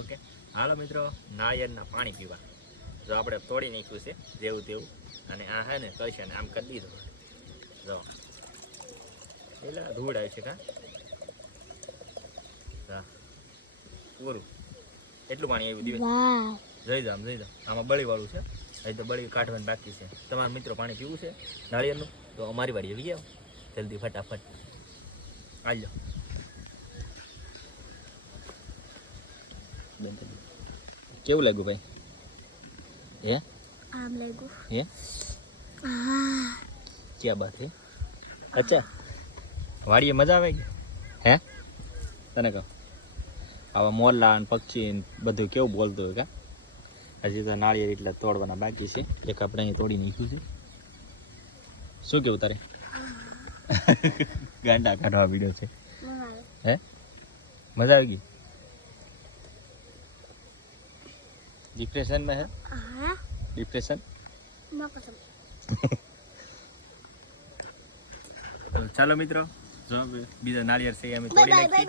Okay હાલો મિત્રો નાળિયેરના પાણી પીવા. જો આપણે તોડી નાખ્યું છે જેવું તેવું અને આ હે ને કરશે ને આમ કરી દીધો. જો પેલા ધૂળ આવી છે કા હા પૂરું એટલું પાણી આવ્યું દીવે. જઈ જામ આમાં બળી વાળું છે. હજી તો બળી કાઢવાની બાકી છે. તમારા મિત્રો પાણી પીવું છે નાળિયેરનું તો અમારી વાડી આવી જાવ જલ્દી ફટાફટ આવી જાઓ. કેવું લાગ્યું ભાઈ? હે આમ લાગ્યું હે क्या बात है? અચ્છા વાડીએ મજા આવે કે હે તને કહો આવા મોરલા ને પક્ષી બધું કેવું બોલતું હોય કા. હજી તો નાળિયેર એટલા તોડવાના બાકી છે. એક આપણે અહીં તોડી નાખ્યું છે. શું કેવું તારે? ગાંડા કાઢવા વિડીયો છે હે મજા આવી ગઈ? डिप्रेशन में है? डिप्रेशन? ચાલો મિત્રો જો બીજા નાળિયેર છે અમે તોડી નાખીએ.